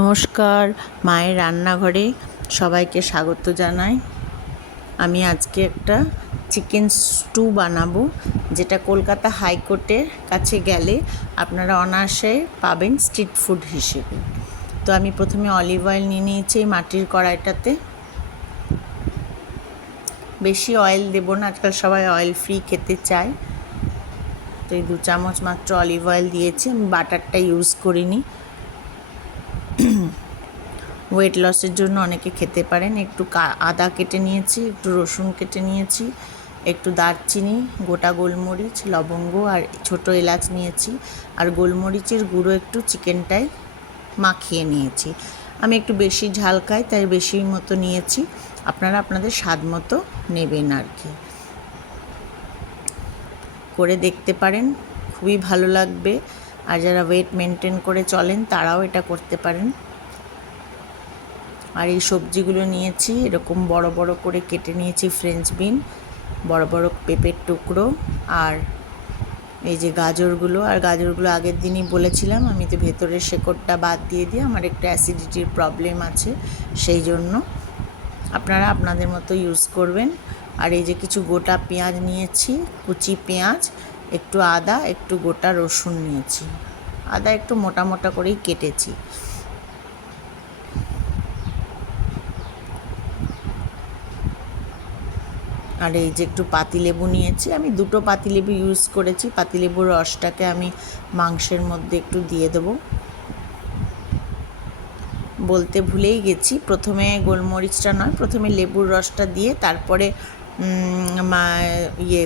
নমস্কার, মায়ের রান্নাঘরে সবাইকে স্বাগত জানাই। আমি আজকে একটা চিকেন স্টু বানাবো, যেটা কলকাতা হাইকোর্টের কাছে গেলে আপনারা অনায়াসে পাবেন স্ট্রিট ফুড হিসেবে। তো আমি প্রথমে অলিভ অয়েল নিয়ে নিয়েছি এই মাটির কড়াইটাতে। বেশি অয়েল দেবো না, আজকাল সবাই অয়েল ফ্রি খেতে চায়। তো এই 2 চামচ মাত্র অলিভ অয়েল দিয়েছি, আমি বাটারটা ইউজ করিনি। ওয়েট লসের জন্য অনেকে খেতে পারেন। একটু আদা কেটে নিয়েছি, একটু রসুন কেটে নিয়েছি, একটু দারচিনি, গোটা গোলমরিচ, লবঙ্গ আর ছোটো এলাচ নিয়েছি, আর গোলমরিচের গুঁড়ো একটু চিকেনটায় মাখিয়ে নিয়েছি। আমি একটু বেশি ঝাল খাই, তাই বেশি মতো নিয়েছি। আপনারা আপনাদের স্বাদ মতো নেবেন আর কি। করে দেখতে পারেন, খুবই ভালো লাগবে। আর যারা ওয়েট মেনটেন করে চলেন তারাও এটা করতে পারেন। আর এই সবজিগুলো নিয়েছি, এরকম বড় বড় করে কেটে নিয়েছি ফ্রেঞ্চ বিন, বড় বড় পেঁপের টুকরো, আর এই যে গাজরগুলো। আর গাজরগুলো আগের দিনই বলেছিলাম, আমি তো ভেতরের শেকড়টা বাদ দিয়ে আমার একটু অ্যাসিডিটির প্রবলেম আছে, সেই জন্য আপনারা আপনাদের মতো ইউজ করবেন। আর এই যে কিছু গোটা পেঁয়াজ নিয়েছি, কুচি পেঁয়াজ, একটু আদা, একটু গোটা রসুন নিয়েছি। আদা একটু মোটা মোটা করেই কেটেছি। আর এই যে একটু পাতিলেবু নিয়েছি, আমি 2টো পাতিলেবু ইউজ করেছি। পাতিলেবুর রসটাকে আমি মাংসের মধ্যে একটু দিয়ে দেবো। বলতে ভুলেই গেছি, প্রথমে গোলমরিচটা নয়, প্রথমে লেবুর রসটা দিয়ে তারপরে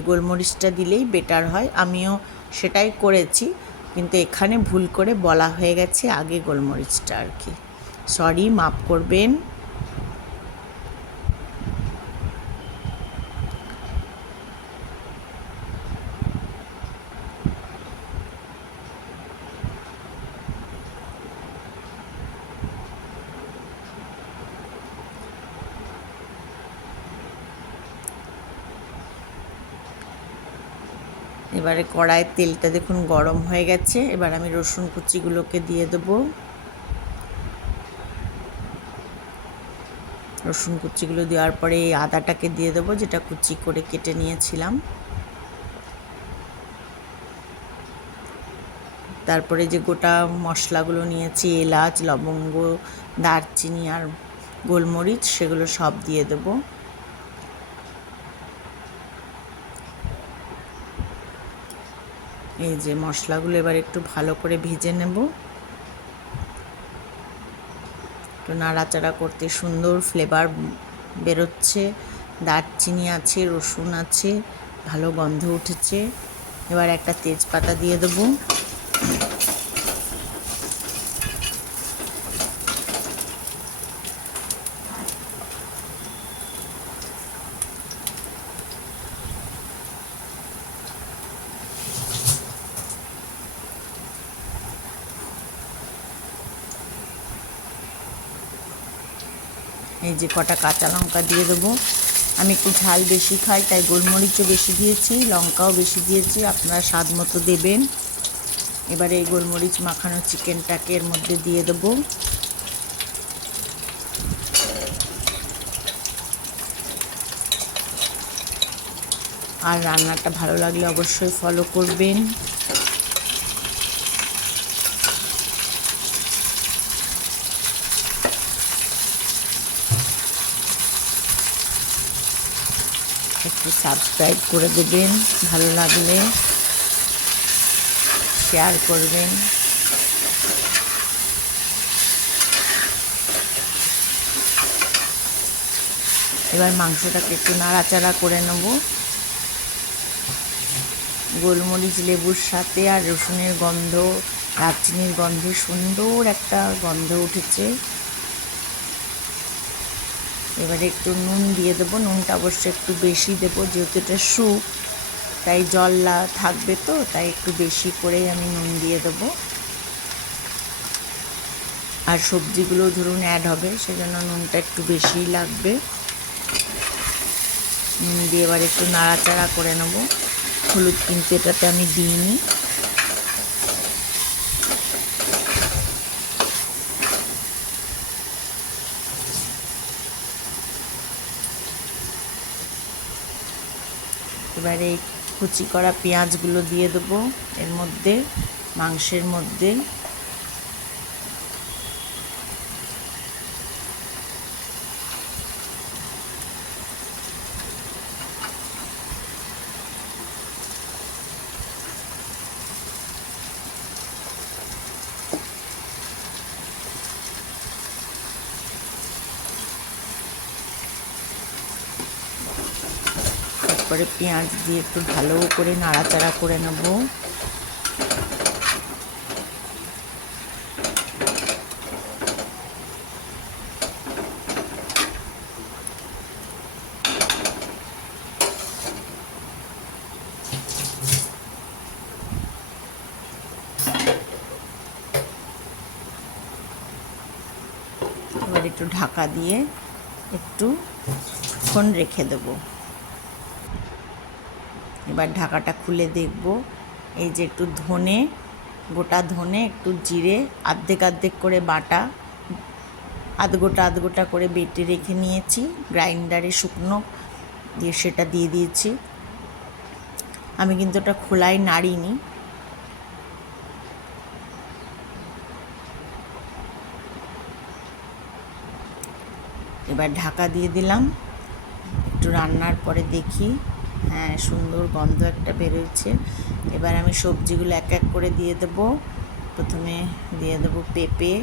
গোলমরিচটা দিলেই বেটার হয়। আমিও সেটাই করেছি, কিন্তু এখানে ভুল করে বলা হয়ে গেছে আগে গোলমরিচটা আর কি। সরি, মাফ করবেন। এবারে কড়াইয়ের তেলটা দেখুন গরম হয়ে গেছে। এবার আমি রসুন কুচিগুলোকে দিয়ে দেবো। রসুন কুচিগুলো দেওয়ার পরে এই আদাটাকে দিয়ে দেবো, যেটা কুচি করে কেটে নিয়েছিলাম। তারপরে যে গোটা মশলাগুলো নিয়েছি, এলাচ, লবঙ্গ, দারচিনি আর গোলমরিচ, সেগুলো সব দিয়ে দেবো। এই যে মশলাগুলো এবার একটু ভালো করে ভেজে নেব। একটু নাড়াচাড়া করতে সুন্দর ফ্লেভার বেরোচ্ছে। দারচিনি আছে, রসুন আছে, ভালো গন্ধ উঠেছে। এবার একটা তেজপাতা দিয়ে দেবো। এই যে কটা কাঁচা লঙ্কা দিয়ে দেবো। আমি একটু ঝাল বেশি খাই, তাই গোলমরিচও বেশি দিয়েছি, লঙ্কাও বেশি দিয়েছি, আপনারা স্বাদ মতো দেবেন। এবারে এই গোলমরিচ মাখানো চিকেনটাকে এর মধ্যে দিয়ে দেবো। আর রান্নাটা ভালো লাগলে অবশ্যই ফলো করবেন। একটু সাবস্ক্রাইব করে দেবেন, ভালো লাগলে শেয়ার করবেন। এবার মাংসটাকে একটু নাড়াচাড়া করে নেব। গোলমরিচ লেবুর সাথে আর রসুনের গন্ধ, দারচিনির গন্ধে সুন্দর একটা গন্ধ উঠেছে। এবারে একটু নুন দিয়ে দেবো। নুনটা অবশ্যই একটু বেশি দেবো, যেহেতু এটা স্যুপ, তাই জল থাকবে, তো তাই একটু বেশি করেই আমি নুন দিয়ে দেবো। আর সবজিগুলো ধরুন অ্যাড হবে, সেজন্য নুনটা একটু বেশিই লাগবে। নুন দিয়ে এবার একটু নাড়াচাড়া করে নেব। হলুদ কিন্তু এটাতে আমি দিইনি। এবারে এই কুচি করা পেঁয়াজগুলো দিয়ে দেবো এর মধ্যে, মাংসের মধ্যে। তারপরে পেঁয়াজ দিয়ে একটু ভালো করে নাড়াচাড়া করে নেব। এবার একটু ঢাকা দিয়ে একটুক্ষণ রেখে দেবো। এবার ঢাকাটা খুলে দেখব, এই যে একটু ধনে, গোটা ধনে, একটু জিরে আর্ধেক আর্ধেক করে বাটা, আধ গোটা করে বেটে রেখে নিয়েছি গ্রাইন্ডারে শুকনো দিয়ে, সেটা দিয়ে দিয়েছি। আমি কিন্তু ওটা খোলায় নাড়িনি। এবার ঢাকা দিয়ে দিলাম। একটু রান্নার পরে দেখি, হ্যাঁ সুন্দর গন্ধ একটা বেরোচ্ছে। এবার আমি সবজিগুলো এক এক করে দিয়ে দেবো। প্রথমে দিয়ে দেবো পেঁপে,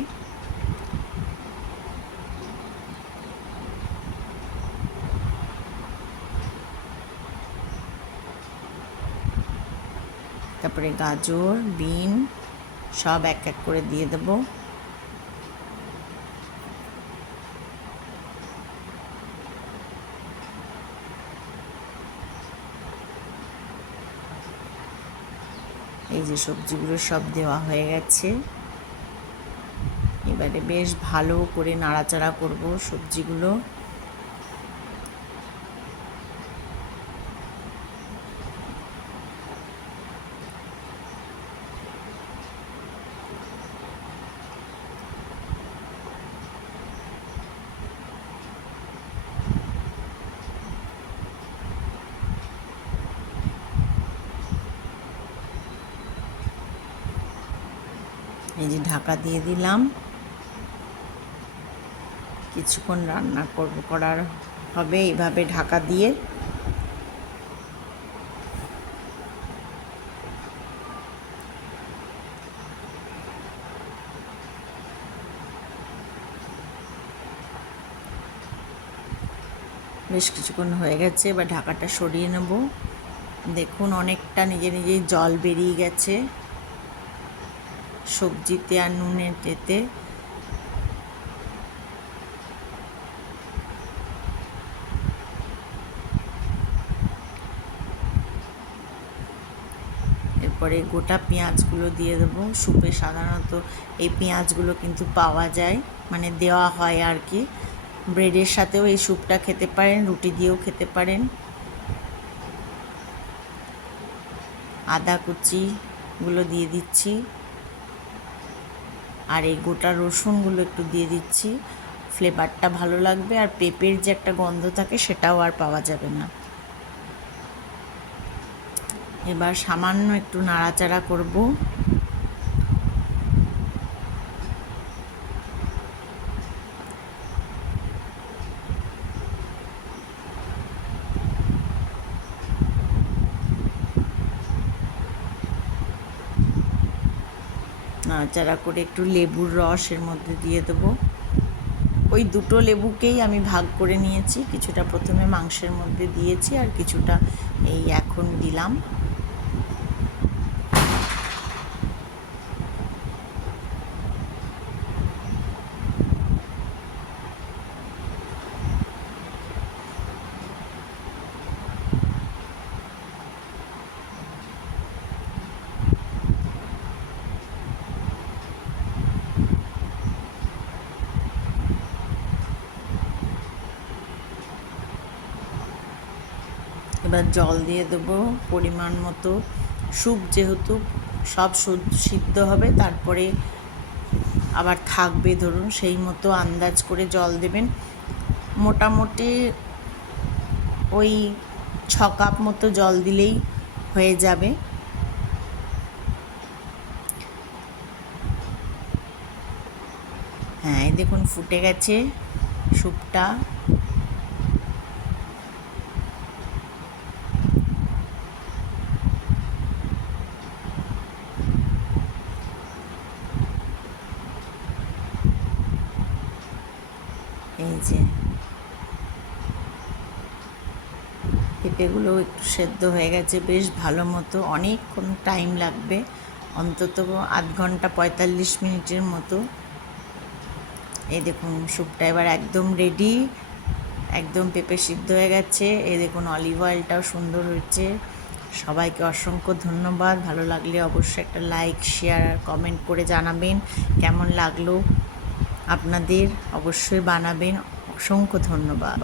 তারপরে গাজর, বিন সব এক এক করে দিয়ে দেবো। এই যে সবজিগুলো সব দেওয়া হয়ে গেছে। এবারে বেশ ভালো করে নাড়াচাড়া করব সবজিগুলো। এই যে ঢাকা দিয়ে দিলাম, কিছুক্ষণ রান্না করার হবে এইভাবে ঢাকা দিয়ে। বেশ কিছুক্ষণ হয়ে গেছে, এবার ঢাকাটা সরিয়ে নেব। দেখুন অনেকটা নিজে নিজেই জল বেরিয়ে গেছে সবজিতে আর নুনের তেতে। এরপরে গোটা পেঁয়াজগুলো দিয়ে দেবো। স্যুপে সাধারণত এই পেঁয়াজগুলো কিন্তু পাওয়া যায়, মানে দেওয়া হয় আর কি। ব্রেডের সাথেও এই স্যুপটা খেতে পারেন, রুটি দিয়েও খেতে পারেন। আদা কুচিগুলো দিয়ে দিচ্ছি, আর এই গোটা রসুনগুলো একটু দিয়ে দিচ্ছি। ফ্লেভারটা ভালো লাগবে, আর পেঁপের যে একটা গন্ধ থাকে সেটাও আর পাওয়া যাবে না। এবার সামান্য একটু নাড়াচাড়া করব। নাড়াচাড়া করে একটু লেবুর রস এর মধ্যে দিয়ে দেবো। ওই দুটো লেবুকেই আমি ভাগ করে নিয়েছি, কিছুটা প্রথমে মাংসের মধ্যে দিয়েছি আর কিছুটা এই এখন দিলাম। এবার জল দিয়ে দেবো পরিমাণ মতো। স্যুপ যেহেতু সব সিদ্ধ হবে, তারপরে আবার থাকবে, ধরুন সেই মতো আন্দাজ করে জল দেবেন। মোটামুটি ওই কাপ মতো জল দিলেই হয়ে যাবে। হ্যাঁ, এই দেখুন ফুটে গেছে স্যুপটা। এই যে পেঁপেগুলো একটু সেদ্ধ হয়ে গেছে বেশ ভালো মতো, অনেকক্ষণ টাইম লাগবে, অন্তত 1/2 ঘন্টা 45 মিনিটের মতো। এই দেখুন স্যুপটা এবার একদম রেডি, একদম পেঁপে সিদ্ধ হয়ে গেছে। এই দেখুন অলিভ অয়েলটাও সুন্দর হয়েছে। সবাইকে অসংখ্য ধন্যবাদ। ভালো লাগলে অবশ্যই একটা লাইক, শেয়ার আর কমেন্ট করে জানাবেন কেমন লাগলো আপনাদের। অবশ্যই বানাবেন। অসংখ্য ধন্যবাদ।